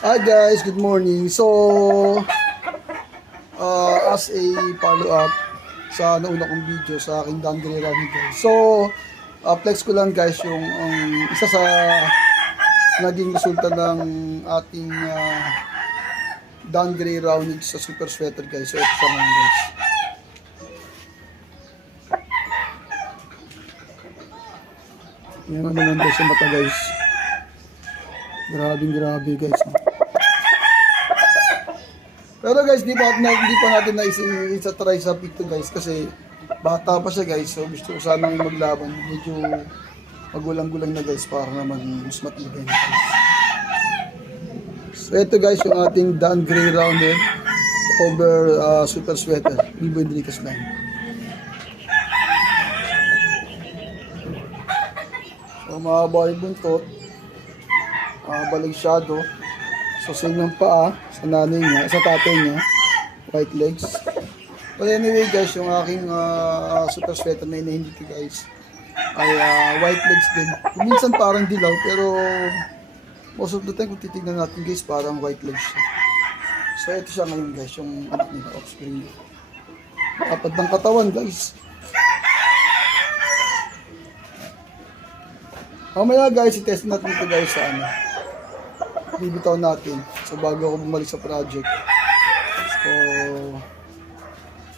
Hi guys, good morning. So, as a follow-up sa nauna kong video sa aking downgrade running guys. So, flex ko lang guys yung isa sa naging resulta ng ating downgrade rounding sa super sweater guys. So, ito sa mga guys. Yan naman guys yung mata guys. Grabe guys. Pero guys, di pa natin isa-try sa pito guys kasi bata pa siya guys. So gusto ko sana yung maglaban. Medyo magulang-gulang na guys para naman mas matibay na guys. So ito guys yung ating Dan Gray rounded over super sweater. Vivo Enriquez line. So mahaba yung buntot. Baligsado. So same ng paa sa nanay niya, sa tatay niya, white legs. But anyway guys, yung aking super sweater na hindi ko guys ay white legs din. Minsan parang dilaw pero most of the time kung titignan natin guys parang white legs siya. So ito siya ngayon guys, yung anak nila offspring. Apat ng katawan guys. Mamaya guys, i-test natin ito guys sa bibitaw natin. So bago ako bumalik sa project. So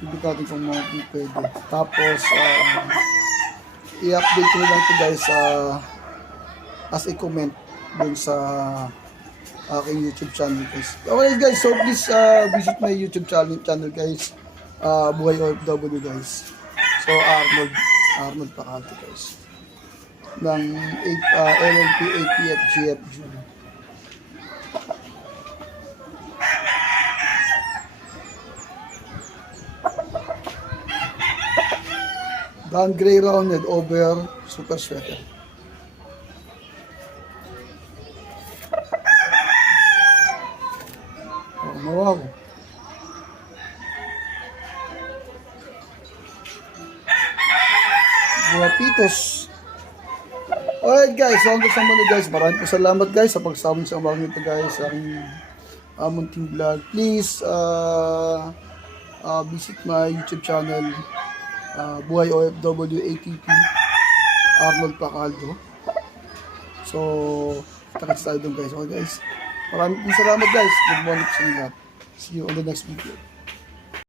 bibitaw natin kung mga pwede. Tapos i-update ko lang ito guys as a comment dun sa aking YouTube channel guys. Okay guys, so please visit my YouTube channel guys. Buhay OFW guys. So Arnold Pacalto guys. Ng LLP, ATF, GF, Junior. Dan Gray rounded over super sweater. Oh, wow. Guwapitos. Alright guys, so hanggang sa muli guys, maraming po salamat guys sa pagsama sa umagang ito guys sa aking munting vlog. Please visit my YouTube channel. Buhay OFW ATP Arnold Pacalto. So takits tayo doon guys. Okay guys, maraming salamat guys. Good morning sa inyo lahat. See you on the next video.